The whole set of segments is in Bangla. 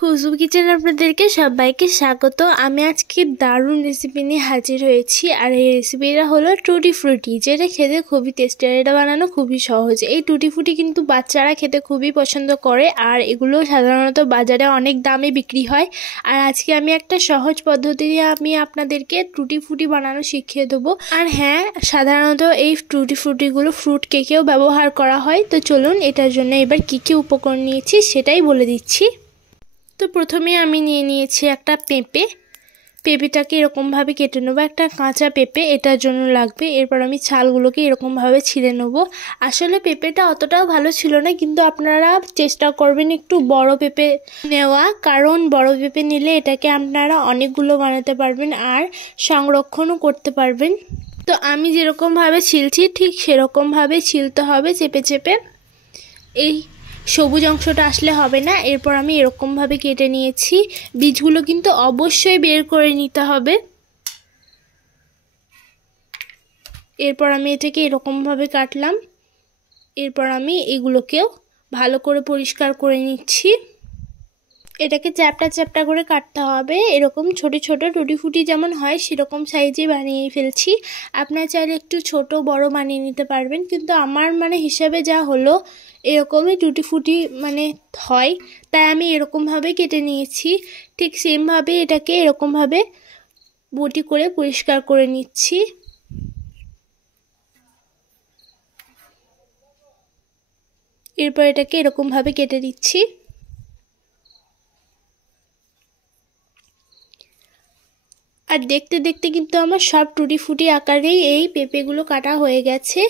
খুশবু কিচেনে আপনাদেরকে সবাইকে স্বাগত। আমি আজকে দারুণ রেসিপি নিয়ে হাজির হয়েছি। আর এই রেসিপিটা হলো টুটি ফ্রুটি, যেটা খেতে খুবই টেস্টি। আর এটা বানানো খুবই সহজ। এই টুটি ফ্রুটি কিন্তু বাচ্চারা খেতে খুবই পছন্দ করে, আর এগুলো সাধারণত বাজারে অনেক দামে বিক্রি হয়। আর আজকে আমি একটা সহজ পদ্ধতি দিয়ে আমি আপনাদেরকে টুটি ফ্রুটি বানানো শিখিয়ে দেবো। আর হ্যাঁ, সাধারণত এই টুটি ফ্রুটিগুলো ফ্রুট কেকেও ব্যবহার করা হয়। তো চলুন এটার জন্য এবার কী কী উপকরণ নিয়েছি সেটাই বলে দিচ্ছি। তো প্রথমে আমি নিয়ে নিয়েছি একটা পেঁপেটাকে এরকমভাবে কেটে নেবো। একটা কাঁচা পেঁপে এটার জন্য লাগবে। এরপর আমি ছালগুলোকে এরকমভাবে ছিঁড়ে নেবো। আসলে পেঁপেটা অতটাও ভালো ছিল না, কিন্তু আপনারা চেষ্টা করবেন একটু বড় পেঁপে নেওয়া, কারণ বড় পেঁপে নিলে এটাকে আপনারা অনেকগুলো বানাতে পারবেন আর সংরক্ষণও করতে পারবেন। তো আমি যেরকমভাবে ছিলছি ঠিক সেরকমভাবে ছিলতে হবে চেপে চেপে। এই সবুজ অংশটা আসলে হবে না। এরপর আমি এরকমভাবে কেটে নিয়েছি। বীজগুলো কিন্তু অবশ্যই বের করে নিতে হবে। এরপর আমি এটাকে এরকমভাবে কাটলাম। এরপর আমি এগুলোকেও ভালো করে পরিষ্কার করে নিচ্ছি। এটাকে চ্যাপটা চ্যাপটা করে কাটতে হবে। এরকম ছোট ছোট টুটি ফুটি যেমন হয় সেরকম সাইজে বানিয়ে ফেলছি। আপনারা চাইলে একটু ছোট বড় বানিয়ে নিতে পারবেন, কিন্তু আমার হিসাবে যা হলো এরকমই টুটি ফুটি হয়, তাই আমি এরকমভাবে কেটে নিয়েছি। ঠিক সেমভাবে এটাকে এরকমভাবে বটি করে পরিষ্কার করে নিচ্ছি। এরপর এটাকে এরকমভাবে কেটে দিচ্ছি। আর দেখতে দেখতে কিন্তু আমার সব টুটি ফুটি আকারেই এই পেঁপেগুলো কাটা হয়ে গেছে।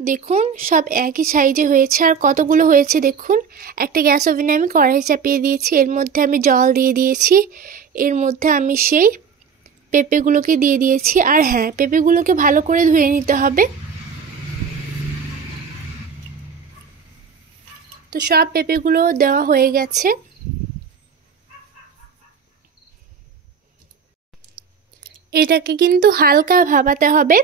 দেখুন সব একই সাইজে হয়েছে। আর কতগুলো হয়েছে দেখুন। একটা গ্যাস ওভেনে আমি কড়াই চাপিয়ে দিয়েছি। এর মধ্যে আমি জল দিয়ে দিয়েছি। এর মধ্যে আমি সেই পেঁপেগুলোকে দিয়ে দিয়েছি। আর হ্যাঁ, পেঁপেগুলোকে ভালো করে ধুয়ে নিতে হবে। তো সব পেঁপেগুলো দেওয়া হয়ে গেছে। এটাকে কিন্তু হালকা ভাপাতে হবে।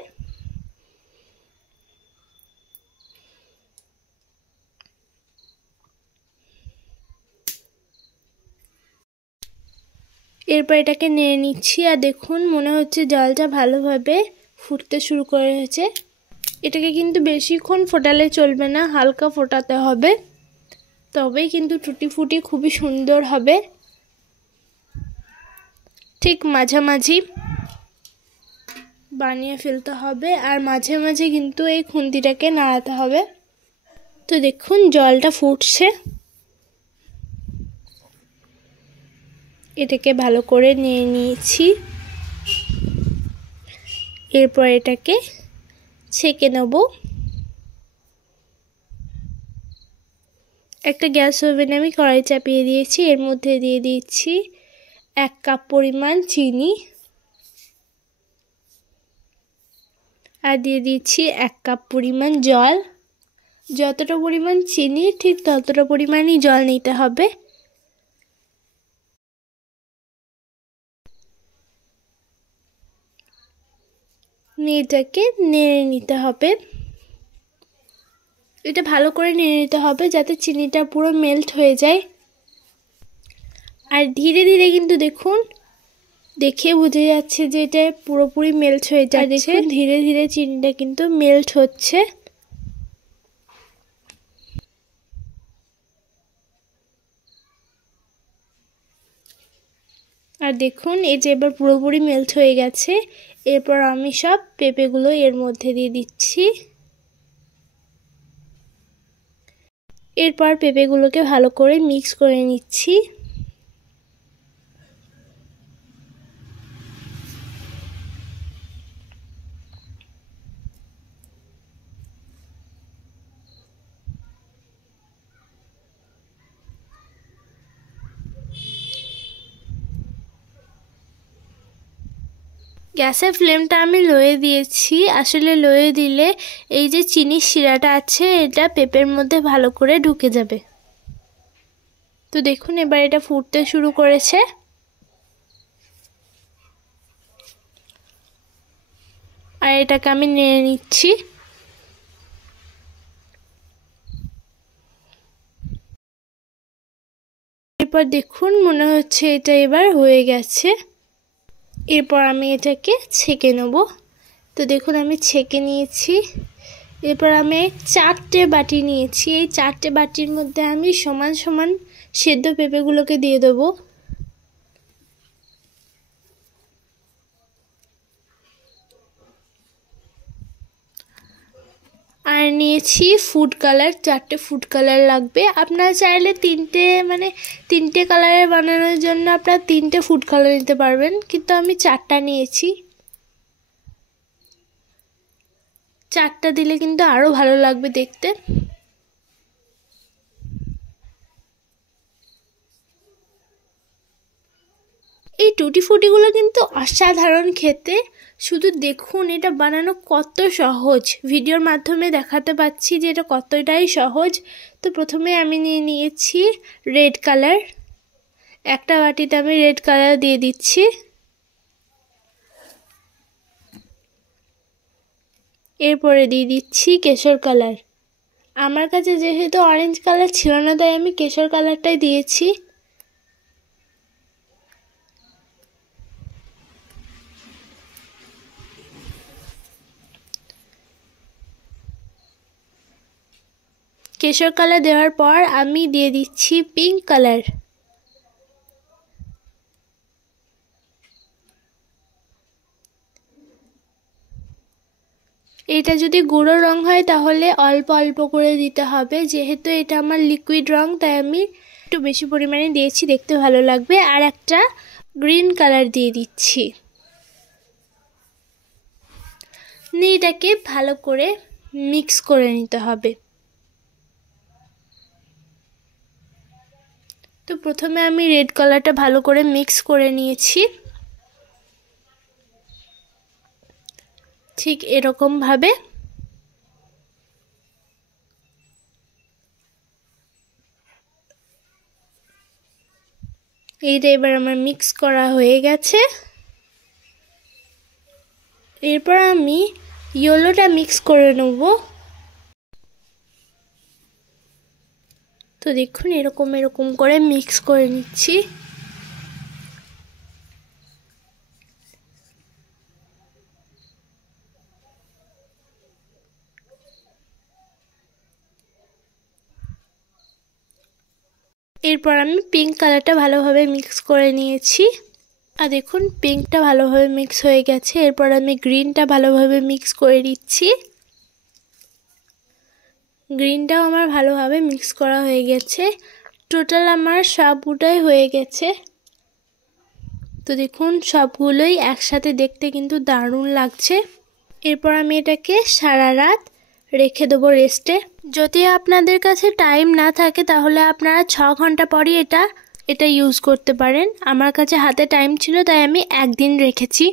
এরপর এটাকে নেড়ে নিচ্ছি। আর দেখুন মনে হচ্ছে জলটা ভালোভাবে ফুটতে শুরু করেছে। এটাকে কিন্তু বেশিক্ষণ ফোটালে চলবে না, হালকা ফোটাতে হবে, তবেই কিন্তু টুটি ফুটি খুবই সুন্দর হবে। ঠিক মাঝামাঝি বানিয়ে ফেলতে হবে। আর মাঝে মাঝে কিন্তু এই খুন্তিটাকে নাড়াতে হবে। তো দেখুন জলটা ফুটছে। এটাকে ভালো করে নিয়ে নিয়েছি। এরপর এটাকে ছেঁকে নেব। একটা গ্যাস ওভেনে আমি কড়াই চাপিয়ে দিয়েছি। এর মধ্যে দিয়ে দিচ্ছি 1 কাপ পরিমাণ চিনি। আর দিয়ে দিচ্ছি 1 কাপ পরিমাণ জল। যতটা পরিমাণ চিনি ঠিক ততটা পরিমাণই জল নিতে হবে। এটাকে নেড়ে নিতে হবে। এটা ভালো করে নেড়ে নিতে হবে যাতে চিনিটা পুরো মেল্ট হয়ে যায়। আর ধীরে ধীরে কিন্তু দেখুন, দেখে বোঝা যাচ্ছে যে এটা পুরোপুরি মেল্ট হয়ে যাচ্ছে। দেখুন ধীরে ধীরে চিনিটা কিন্তু মেল্ট হচ্ছে। আর দেখুন এই যে এবার পুরোপুরি মেল্ট হয়ে গেছে। এরপর আমি সব পেঁপেগুলো এর মধ্যে দিয়ে দিচ্ছি। এরপর পেঁপেগুলোকে ভালো করে মিক্স করে নিচ্ছি। গ্যাসের ফ্লেমটা আমি লোয়ে দিয়েছি। আসলে লোয়ে দিলে এই যে চিনির শিরাটা আছে এটা পেঁপের মধ্যে ভালো করে ঢুকে যাবে। তো দেখুন এবার এটা ফুটতে শুরু করেছে। আর এটাকে আমি নেড়ে নিচ্ছি। এরপর দেখুন মনে হচ্ছে এটা এবার হয়ে গেছে। এরপর আমি এটাকে ছেঁকে নেব। তো দেখুন আমি ছেঁকে নিয়েছি। এরপর আমি 4টে বাটি নিয়েছি। এই 4টে বাটির মধ্যে আমি সমান সমান সেদ্ধ পেঁপেগুলোকে দিয়ে দেবো। আর নিয়েছি ফুড কালার, 4টে ফুড কালার লাগবে। আপনারা চাইলে 3টে কালারের বানানোর জন্য আপনারা 3টে ফুড কালার নিতে পারবেন, কিন্তু আমি 4টা নিয়েছি। 4টা দিলে কিন্তু আরও ভালো লাগবে দেখতে। এই টুটি ফুটিগুলো কিন্তু অসাধারণ খেতে। শুধু দেখুন এটা বানানো কত সহজ। ভিডিওর মাধ্যমে দেখাতে পাচ্ছি যে এটা কতটাই সহজ। তো প্রথমে আমি নিয়ে নিয়েছি রেড কালার। একটা বাটিতে আমি রেড কালার দিয়ে দিচ্ছি। এরপরে দিয়ে দিচ্ছি কেশর কালার। আমার কাছে যেহেতু অরেঞ্জ কালার ছিল না তাই আমি কেশর কালারটাই দিয়েছি। কেশর কালার দেওয়ার পর আমি দিয়ে দিচ্ছি পিঙ্ক কালার। এটা যদি গুঁড়ো রং হয় তাহলে অল্প অল্প করে দিতে হবে, যেহেতু এটা আমার লিকুইড রং তাই আমি একটু বেশি পরিমাণে দিয়েছি, দেখতে ভালো লাগবে। আর একটা গ্রিন কালার দিয়ে দিচ্ছি। এটাকে ভালো করে মিক্স করে নিতে হবে। তো প্রথমে আমি রেড কালারটা ভালো করে মিক্স করে নিয়েছি, ঠিক এরকম ভাবে। এইটা এবার আমার মিক্স করা হয়ে গেছে। এরপর আমি ইয়েলোটা মিক্স করে নেব। তো দেখুন এরকম করে মিক্স করে নিচ্ছি। এরপর আমি পিঙ্ক কালারটা ভালোভাবে মিক্স করে নিয়েছি। আর দেখুন পিঙ্কটা ভালোভাবে মিক্স হয়ে গেছে। এরপর আমি গ্রিনটা ভালোভাবে মিক্স করে দিচ্ছি। গ্রিনটাও আমার ভালোভাবে মিক্স করা হয়ে গেছে। টোটাল আমার সবটাই হয়ে গেছে। তো দেখুন সবগুলোই একসাথে দেখতে কিন্তু দারুণ লাগছে। এরপর আমি এটাকে সারা রাত রেখে দেবো রেস্টে। যদি আপনাদের কাছে টাইম না থাকে তাহলে আপনারা 6 ঘন্টা পরই এটা ইউজ করতে পারেন। আমার কাছে হাতে টাইম ছিল তাই আমি একদিন রেখেছি।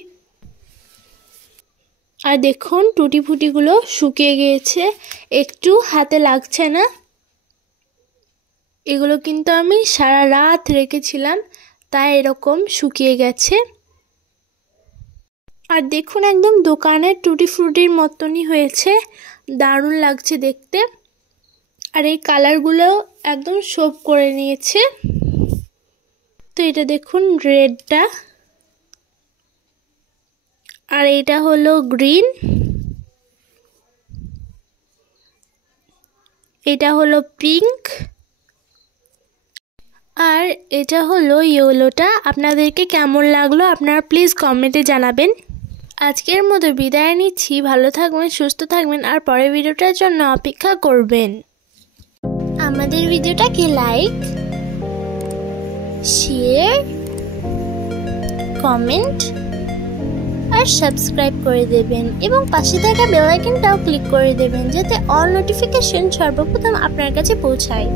আর দেখুন টুটি ফুটিগুলো শুকিয়ে গিয়েছে, একটু হাতে লাগছে না। এগুলো কিন্তু আমি সারা রাত রেখেছিলাম তাই এরকম শুকিয়ে গেছে। আর দেখুন একদম দোকানের টুটি ফ্রুটির মতনই হয়েছে, দারুণ লাগছে দেখতে। আর এই কালারগুলো একদম শোপ করে নিয়েছে। তো এটা দেখুন রেডটা, আর এটা হলো গ্রিন, এটা হলো পিঙ্ক, আর এটা হলো ইয়েলোটা। আপনাদেরকে কেমন লাগলো আপনারা প্লিজ কমেন্টে জানাবেন। আজকের মতো বিদায় নিচ্ছি। ভালো থাকবেন, সুস্থ থাকবেন, আর পরের ভিডিওটার জন্য অপেক্ষা করবেন। আমাদের ভিডিওটাকে লাইক, শেয়ার, কমেন্ট আর সাবস্ক্রাইব করে দেবেন এবং পাশে থাকা বেল আইকনটাও ক্লিক করে দেবেন যাতে অল নোটিফিকেশন সর্বপ্রথম আপনার কাছে পৌঁছায়।